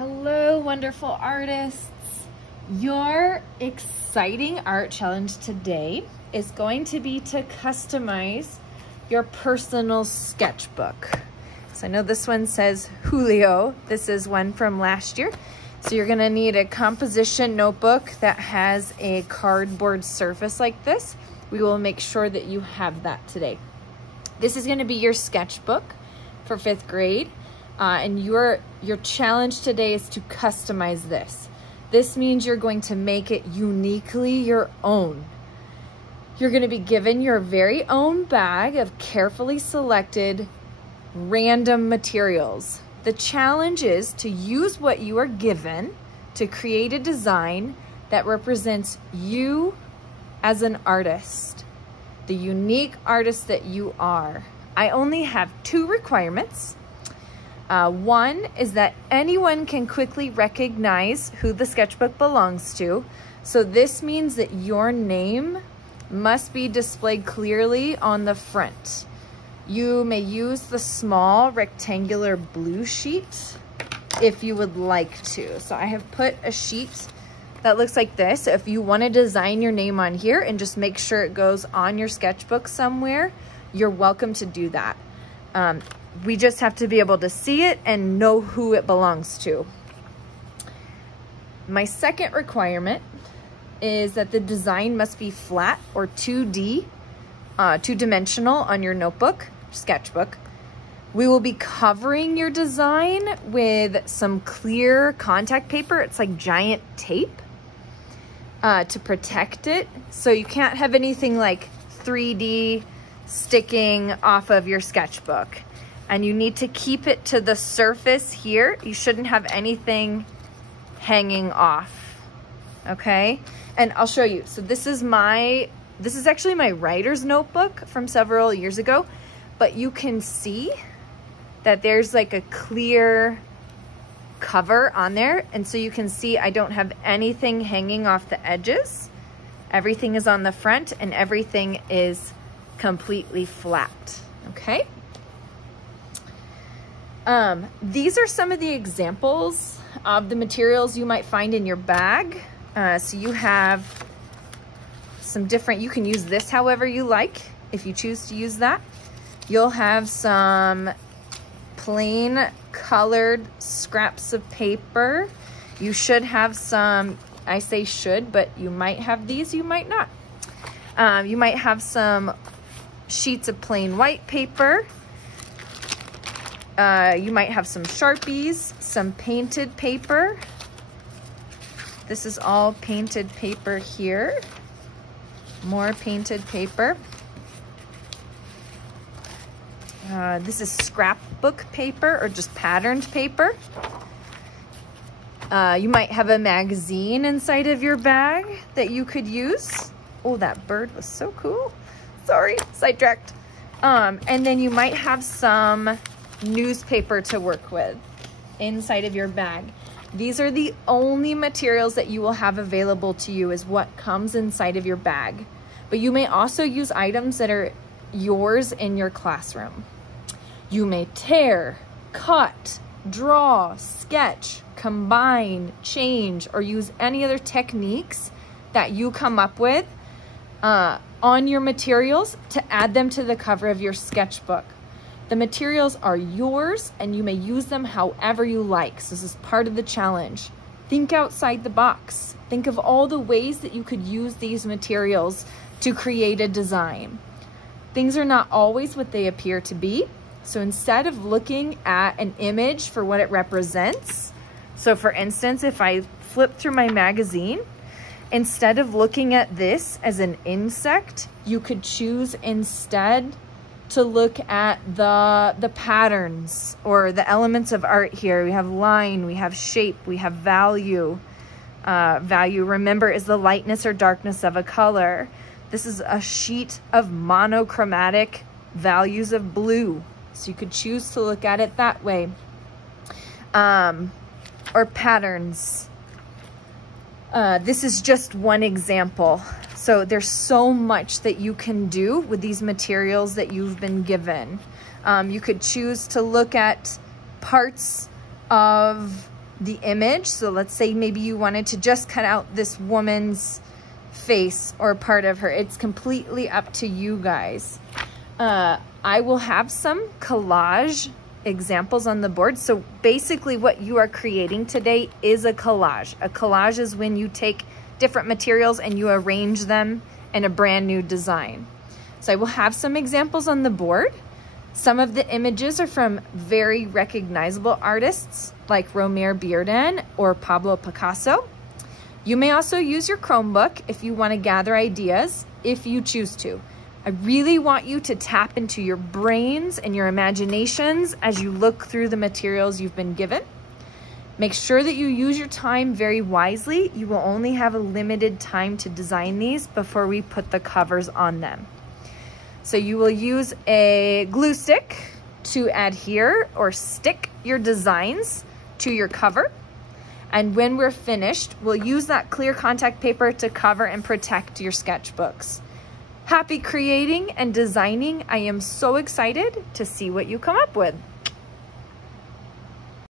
Hello, wonderful artists. Your exciting art challenge today is going to be to customize your personal sketchbook. So I know this one says Julio. This is one from last year. So you're gonna need a composition notebook that has a cardboard surface like this. We will make sure that you have that today. This is gonna be your sketchbook for 5th grade. And your challenge today is to customize this. This means you're going to make it uniquely your own. You're going to be given your very own bag of carefully selected random materials. The challenge is to use what you are given to create a design that represents you as an artist, the unique artist that you are. I only have 2 requirements. One is that anyone can quickly recognize who the sketchbook belongs to. So this means that your name must be displayed clearly on the front. You may use the small rectangular blue sheet if you would like to. So I have put a sheet that looks like this. If you want to design your name on here and just make sure it goes on your sketchbook somewhere, you're welcome to do that. We just have to be able to see it and know who it belongs to. My second requirement is that the design must be flat or 2D, two-dimensional on your notebook, sketchbook. We will be covering your design with some clear contact paper. It's like giant tape to protect it. So you can't have anything like 3D sticking off of your sketchbook. And you need to keep it to the surface here. You shouldn't have anything hanging off, okay? And I'll show you. So this is actually my writer's notebook from several years ago, but you can see that there's like a clear cover on there. And so you can see I don't have anything hanging off the edges. Everything is on the front and everything is completely flat, okay? These are some of the examples of the materials you might find in your bag. So you have some different, you can use this however you like, if you choose to use that. You'll have some plain colored scraps of paper. You should have some, I say should, but you might have these, you might not. You might have some sheets of plain white paper. You might have some Sharpies, some painted paper. This is all painted paper here. More painted paper. This is scrapbook paper or just patterned paper. You might have a magazine inside of your bag that you could use. Oh, that bird was so cool. Sorry, sidetracked. And then you might have some newspaper to work with inside of your bag. These are the only materials that you will have available to you is what comes inside of your bag. But you may also use items that are yours in your classroom. You may tear, cut, draw, sketch, combine, change, or use any other techniques that you come up with on your materials to add them to the cover of your sketchbook. The materials are yours and you may use them however you like. So this is part of the challenge. Think outside the box. Think of all the ways that you could use these materials to create a design. Things are not always what they appear to be. So instead of looking at an image for what it represents, so for instance, if I flip through my magazine, instead of looking at this as an insect, you could choose instead to look at the patterns or the elements of art here. We have line, we have shape, we have value. Value, remember, is the lightness or darkness of a color. This is a sheet of monochromatic values of blue. So you could choose to look at it that way. Or patterns. This is just one example. So there's so much that you can do with these materials that you've been given. You could choose to look at parts of the image. So let's say maybe you wanted to just cut out this woman's face or part of her. It's completely up to you guys. I will have some collage examples on the board. So basically what you are creating today is a collage. A collage is when you take different materials and you arrange them in a brand new design. So I will have some examples on the board. Some of the images are from very recognizable artists like Romare Bearden or Pablo Picasso. You may also use your Chromebook if you want to gather ideas, if you choose to. I really want you to tap into your brains and your imaginations as you look through the materials you've been given. Make sure that you use your time very wisely. You will only have a limited time to design these before we put the covers on them. So you will use a glue stick to adhere or stick your designs to your cover. And when we're finished, we'll use that clear contact paper to cover and protect your sketchbooks. Happy creating and designing. I am so excited to see what you come up with.